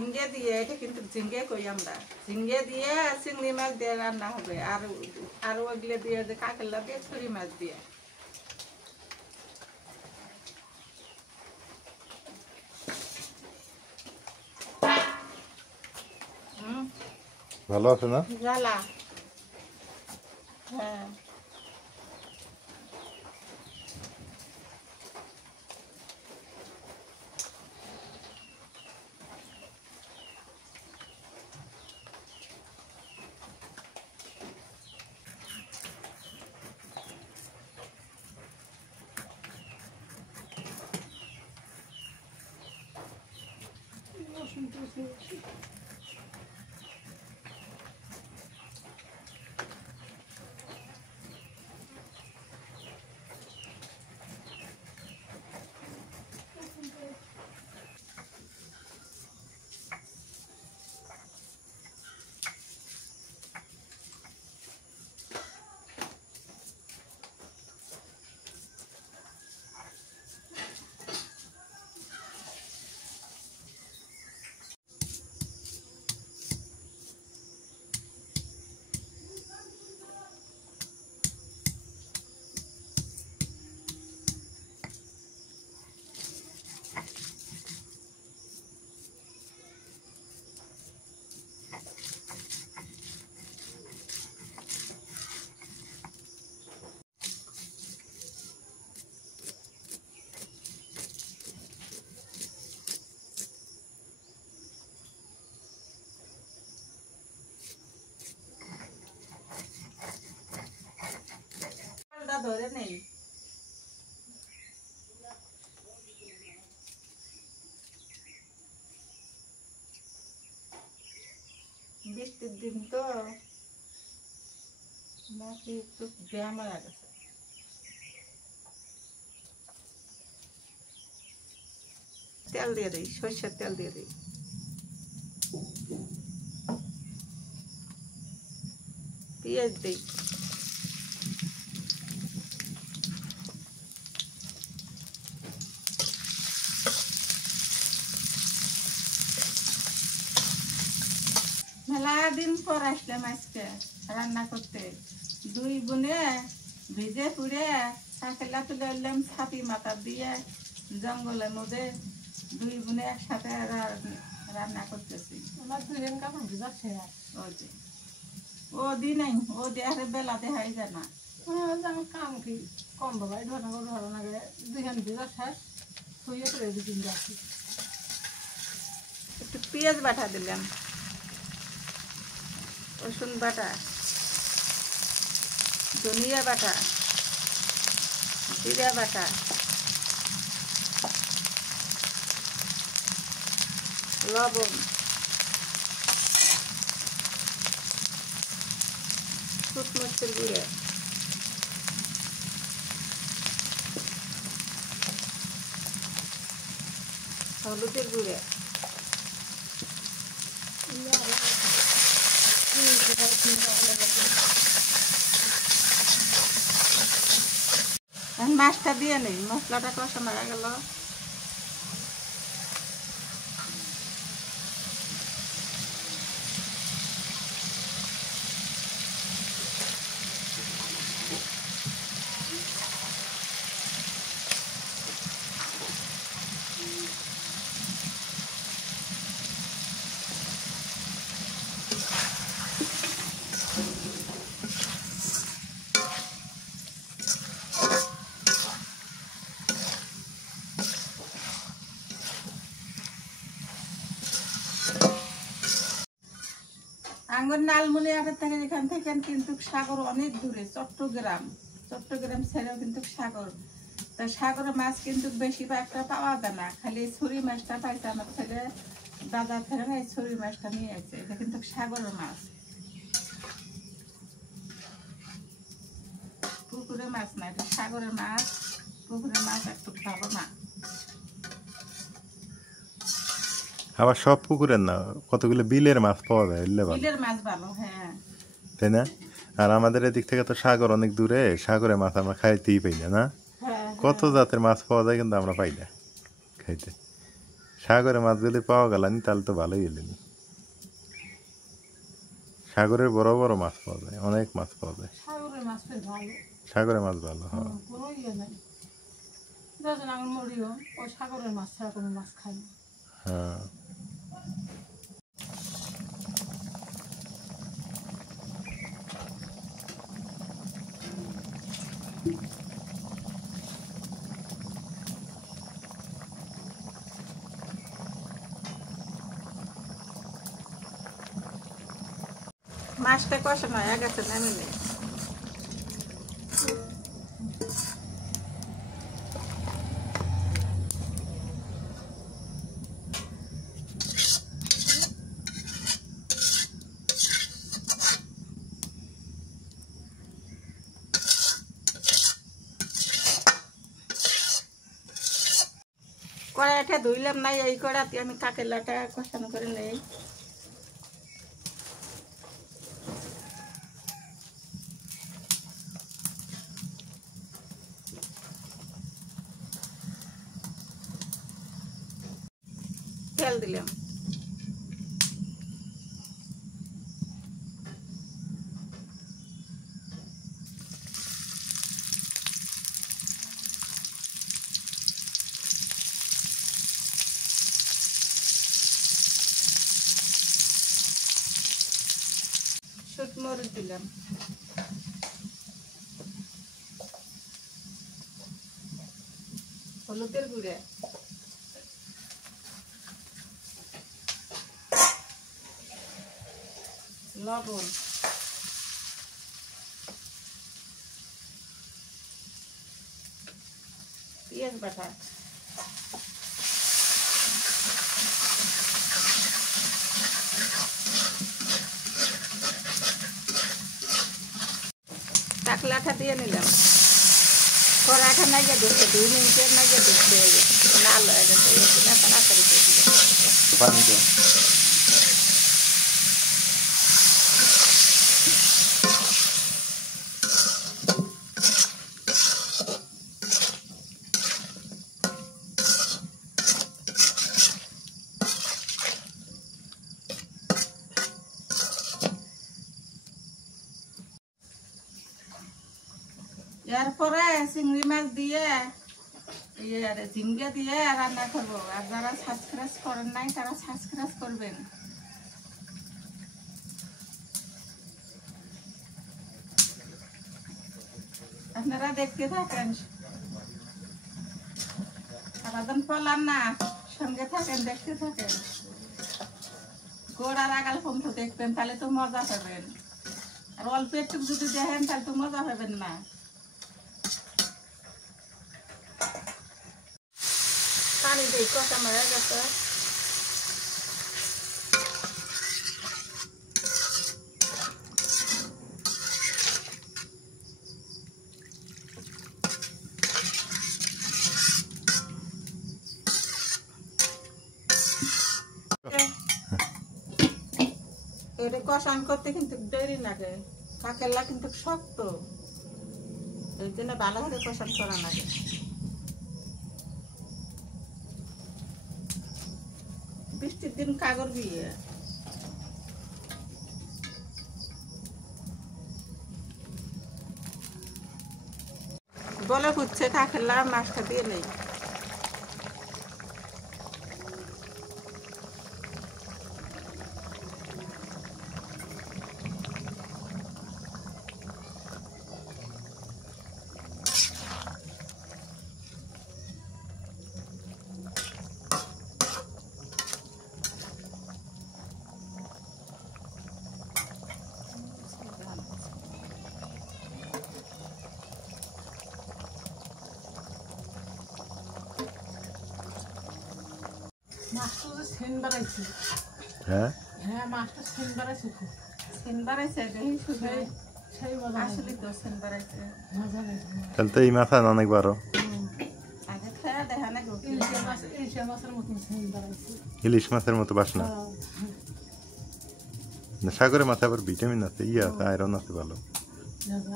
ঝিঙ্গে দিয়ে, এটা কিন্তু ঝিঙ্গে কই আমরা, ঝিঙ্গে দিয়ে চিংড়ি মাছ দিয়ে রান্না হবে। আর ওগুলো দিয়ে যে কাঁকড়া দিয়ে ছুরি মাছ দিয়ে। ভালো আছে না? জ্বালা। হ্যাঁ। ধরে নেই। বৃষ্টির দিন তো নাকি একটু জ্যাম হয়ে গেছে। তেল দিয়ে দিই, সরষের তেল দিয়ে দিই। পেঁয়াজ দিই। মেলা দিন পর আসলাম আজকে রান্না করতে। দুই বোনে ভিজে পুড়ে কাঁকড়া তুলে এলাম ছাতি মাথা দিয়ে জঙ্গলের মধ্যে। দুই বোনে একসাথে রান্না করতেছি। আমার দুজন কাপড় ভিজা শেষ। ও দি নাই, ও দেহারে বেলা দেখাই যায় না। আমি কাম কি কম বাবাই ধরনা গেলে দুজন ভিজা শেষ শুয়ে করে দুদিন যাচ্ছি। একটু পেঁয়াজ বাটা দিলাম, রসুন বাটা, ধনিয়া বাটা, জিরা বাটা, লবণ, শুকনোর গুঁড়ে, হলুদের গুঁড়ে, মাছটা দিয়ে নেই, মশলাটা কষানো হয়ে গেল। আঙ্গুর নালমুনিয়াটের থেকে এখান থেকে কিন্তু সাগর অনেক দূরে, চট্টগ্রাম ছেড়েও কিন্তু সাগর। তা সাগরের মাছ কিন্তু বেশি একটা পাওয়া যায় না, খালি ছুরি মাছটা পাইছে আমার ছেলে বাজার থেকে। এই ছুরি মাছটা নিয়ে আসছে, এটা কিন্তু সাগরের মাছ, পুকুরের মাছ না, এটা সাগরের মাছ। পুকুরের মাছ একটু ভালো না। আবার সব পুকুরের না, কতগুলো বিলের মাছ পাওয়া যায়, বিলের মাছ ভালো। হ্যাঁ, তাই না? আর আমাদের এদিক থেকে তো সাগর অনেক দূরে, সাগরের মাছ আমরা খাইতেই পাই না। না, কত জাতের মাছ পাওয়া যায় কিন্তু আমরা পাই না খাইতে। সাগরে মাছ যদি পাওয়া গেল তাহলে তো ভালোই এলেনি। সাগরের বড় বড় মাছ পাওয়া যায়, অনেক মাছ পাওয়া যায়। সাগরের মাছ ফের ভালো। সাগরের মাছ ভালো, হ্যাঁ। কোনো ইয়ে নাই। যখন আমি মরিও ওই সাগরের মাছ ছাড়া কোনো মাছ খাই না। হ্যাঁ। মাছটা কষানো হয়ে গেছে, নামিয়ে নেই। কড়াইটা ধুইলাম নাই, এই কড়াতে আমি কাকেলাটা কষানো করে নেই। তেল দিলাম, শুট মরিচ দিলাম, হলুদের গুঁড়া, লবণ, পেঁয়াজ বাটা, কাকলাটা দিয়ে নিলাম। কড়াইটা নাইয়ে দেখতে 2 মিনিটের নাইয়ে দেখতে হয়ে গেছে, লাল হয়ে গেছে, তাড়াতাড়ি করে দিলাম। পানি দাও। এরপরে চিংড়ি মাছ দিয়ে ঝিঙ্গে দিয়ে রান্না করবো। আর যারা সাবস্ক্রাইব করেন নাই তারা সাবস্ক্রাইব করবেন। আপনারা দেখতে থাকেন, সারাদিন পলান না, সঙ্গে থাকেন, দেখতে থাকেন। গোড়ার আগাল পর্যন্ত দেখবেন, তাহলে তো মজা পাবেন। আর অল্প একটু যদি দেখেন তাহলে তো মজা পাবেন না। পানি দিয়ে কষা মারা গেছে, এটা কষান করতে কিন্তু দেরি লাগে, কাকেলা কিন্তু শক্ত, এই জন্য ভালো করে কষান করা লাগে। বৃষ্টির দিন কাগর বিয়ে বলে হচ্ছে, কাকেলা মাছটা দিয়ে নেই। মাছটা যে সেন বাড়াইছে। হ্যাঁ হ্যাঁ, মাছটা সেন বাড়াইছে খুব। সেন বাড়াইছে, দেখি শুধু সেই মজা আসলে তো সেন বাড়াইছে। মজা লাগে। তাহলে তো এই মাছ আর অনেক বড়। আগে খায়া দেখা না গো, ইলিশ মাছের মতন সেন বাড়াইছে। ইলিশ মাছের মতো বাসনা। সাগরের মাছে আবার ভিটামিন আছে, আছে, আয়রন আছে ভালো।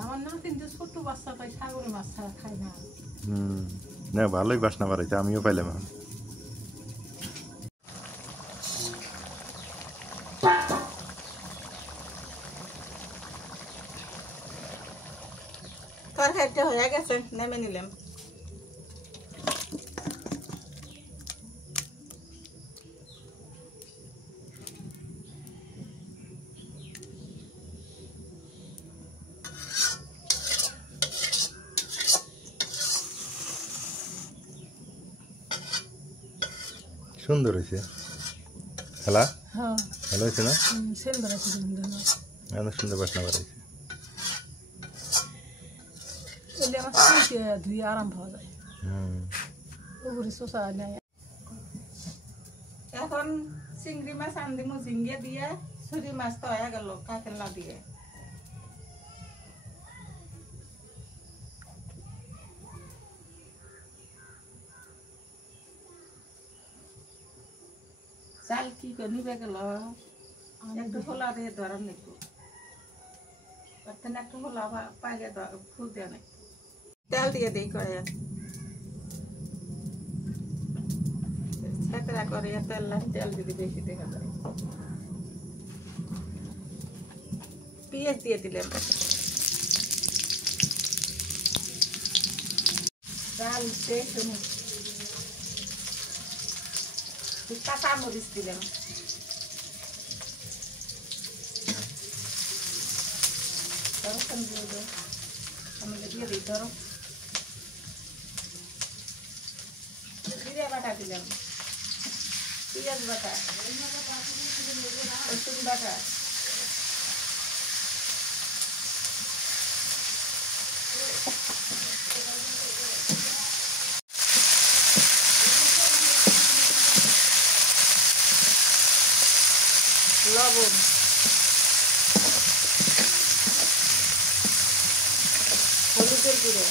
আমার না কিন্তু ছোট্ট বাচ্চা পাই, সাগরের মাছ ছাড়া খাই না। না ভালোই বাসনা বাড়াইছে, আমিও পাইলাম এখন। কাটতে হয়ে গেছে, নেমে নিলাম। সুন্দর হয়েছে খেলা, হ্যাঁ ভালো হয়েছে না? সুন্দর আছে অনেক সুন্দর বাসনা বাড়াইছে। এলে আমার শুইতে ধুয়ে আরাম পাওয়া যায়। হুম, ওগুলি শোষা নেয়। এখন চিংড়ি মাছ আনদিমু, ঝিঙ্গে দিয়ে ছুরি মাছ তো হয়ে গেল কাকেলা দিয়ে। চাল কি করে নিবে গেল, একটু হোলা দিয়ে ধরার নিকু একটু হোলা পাইলে ফুল দিয়ে নাকি তেল দিয়ে দিই করে ছেঁকড়া করে তেল তেল যদি বেশি দেখা যায়। পেঁয়াজ দিয়ে দিলাম, ডাল কাঁচা মরিচ দিলাম, আমি দিয়ে দিই ধরো, জিরে বাটা দিলাম, পেঁয়াজ বাটা, রসুন বাটা, লবণ, হলুদের গুঁড়ো,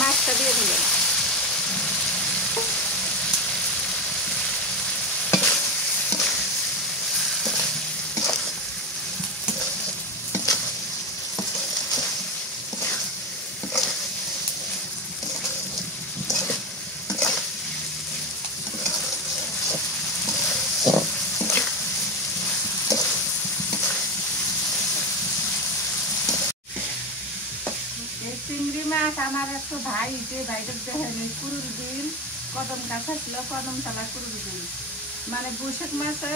মাছটা দিয়ে দিলাম, চিংড়ি মাছ আমার একটা ভাই, যে ভাইটার দেখেনি কুরুল বিল কদম গাছ আসলো, কদম তলা কুরুল বিল মানে বৈশাখ মাসে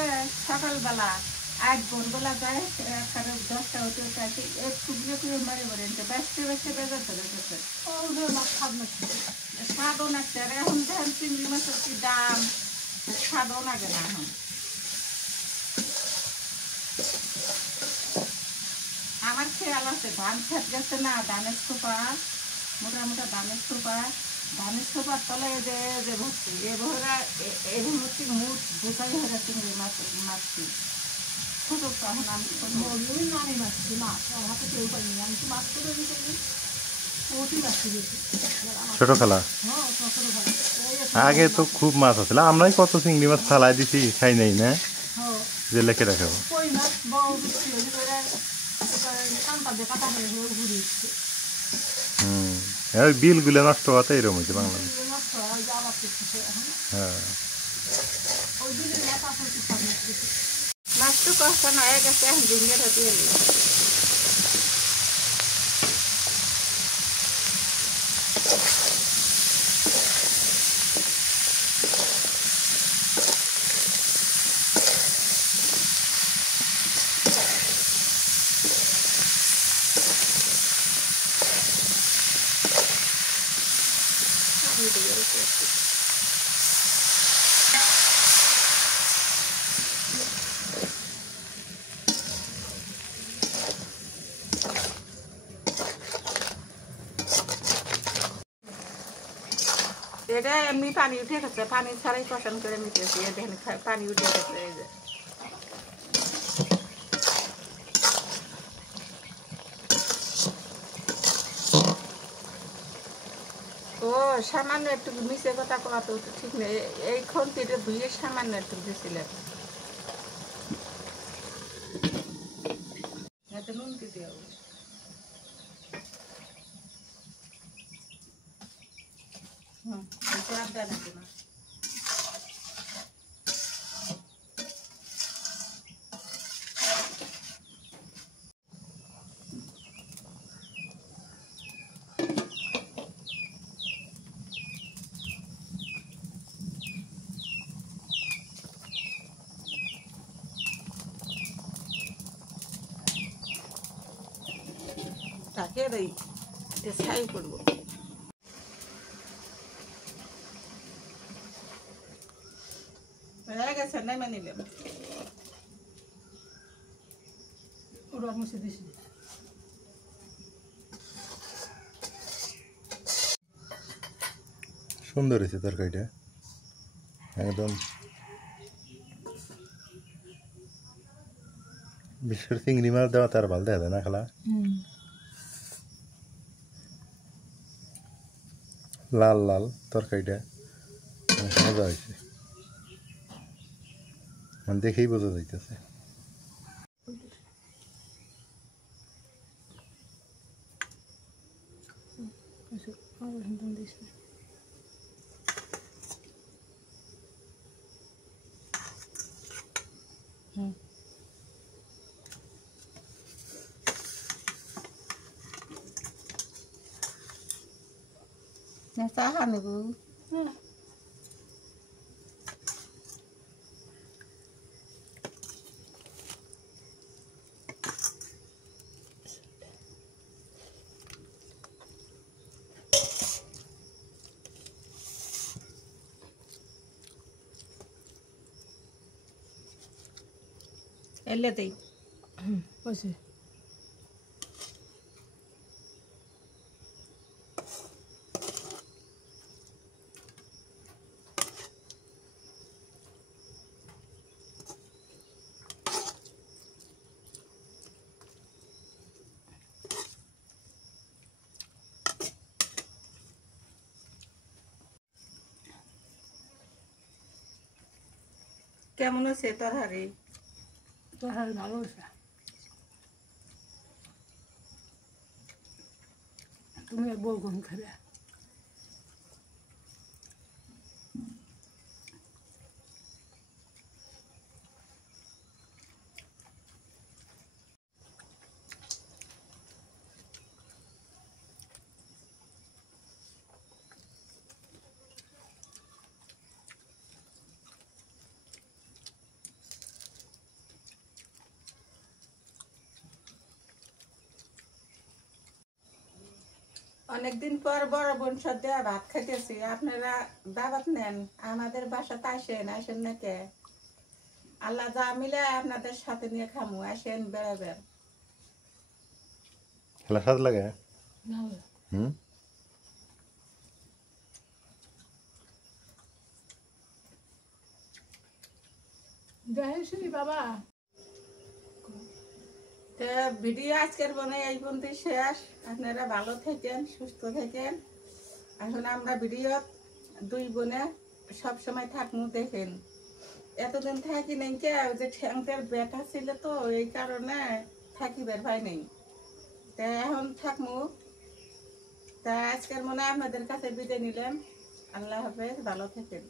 সকালবেলা 8 ভোরবেলা যায়, 10টা হতে হতে আসি একটু ঘুরে ঘুরে মরে মরে বেসতে বেসতে বেজার চলে গেছে। স্বাদও লাগছে, আর এখন দেখেন চিংড়ি মাছের কি দাম, স্বাদও লাগে না এখন। আমার খেয়াল আছে ধান খেত গেছে না, ধানের ছোপা মোটামোটা ধানের ছোপার তলে যে ভর্তি এগুলো হচ্ছে মুঠ বোঝাই হয়ে চিংড়ি মাছটি ছোট, তখন আমি নানি মাছছি মাছ আমার হাতে কেউ পাইনি, আমি তো মাছ করে দিতে ওটি মাছটি দিয়েছি। ছোট খেলা। হ্যাঁ ছোটো ভালো আগে তো খুব মাছ আছিল, আমরাই কত চিংড়ি মাছ ফালাই দিছি, খাই নাই না, হ্যাঁ যে লেখে দেখাবো। কই মাছ বড় দিচ্ছি কান্তা দিয়ে কাটা হয়ে ঘুরে দিচ্ছে। হুম, ওই বিলগুলো নষ্ট হওয়াতে এরকম হয়েছে বাংলাদেশ। নষ্ট হয় ওই যে আবার করতেছে এখন, হ্যাঁ, ওই দিনের মাছ আসল কিছু করতেছে। মাছ তো কষ্ট না হয়ে গেছে, এখন ঝিঙ্গে দিয়ে নিলাম। এটা এমনি পানি উঠে গেছে, পানি ছাড়াই কষান করে নিতেছি, দেখেন পানি উঠে গেছে। এই যে ও সামান্য একটু মিশে কথা কওয়া তো ঠিক নেই, এই খন্তিটা ধুয়ে সামান্য একটু দিয়েছিলেন, এতে নুন দিতে দেন একটু না। তাকে এই ছাই করবো। হয়ে গেছে, নেমে নিলাম। ওরা মুছে দিছি। সুন্দর হয়েছে তরকারিটা একদম। বিশেষ করে চিংড়ি মাছ দেওয়া তার ভালো দেখা যায় না খালা। লাল লাল তরকারিটা মজা হয়েছে, মানে দেখেই বোঝা যাইতেছে। চাহা নেব। এলে দেই। হয়েছে। কেমন আছে তরহারি? তরকারি ভালো হয়েছে। তুমি এক বউ কোন খাবে? অনেকদিন পর বড় বোন সাথে ভাত খাইতেছি। আপনারা দাওয়াত নেন, আমাদের বাসাতে আসেন। আসেন না কে? আল্লাহ যা মিলে আপনাদের সাথে নিয়ে খামু। আসেন, বেড়াবেন। খেলা স্বাদ লাগে। হুম, দেখেছি বাবা। তো ভিডিও আজকের মনে এই পর্যন্ত শেষ। আপনারা ভালো থাকেন, সুস্থ থাকেন। এখন আমরা ভিডিও দুই বোনে সবসময় থাকমু, দেখেন। এতদিন থাকি নাই কে, ওই যে ঠ্যাংটার ব্যথা ছিল তো, এই কারণে থাকিবার ভাই নেই। তা এখন থাকমু। তা আজকের মনে আপনাদের কাছে বিদায় নিলাম। আল্লাহ হাফেজ, ভালো থাকেন।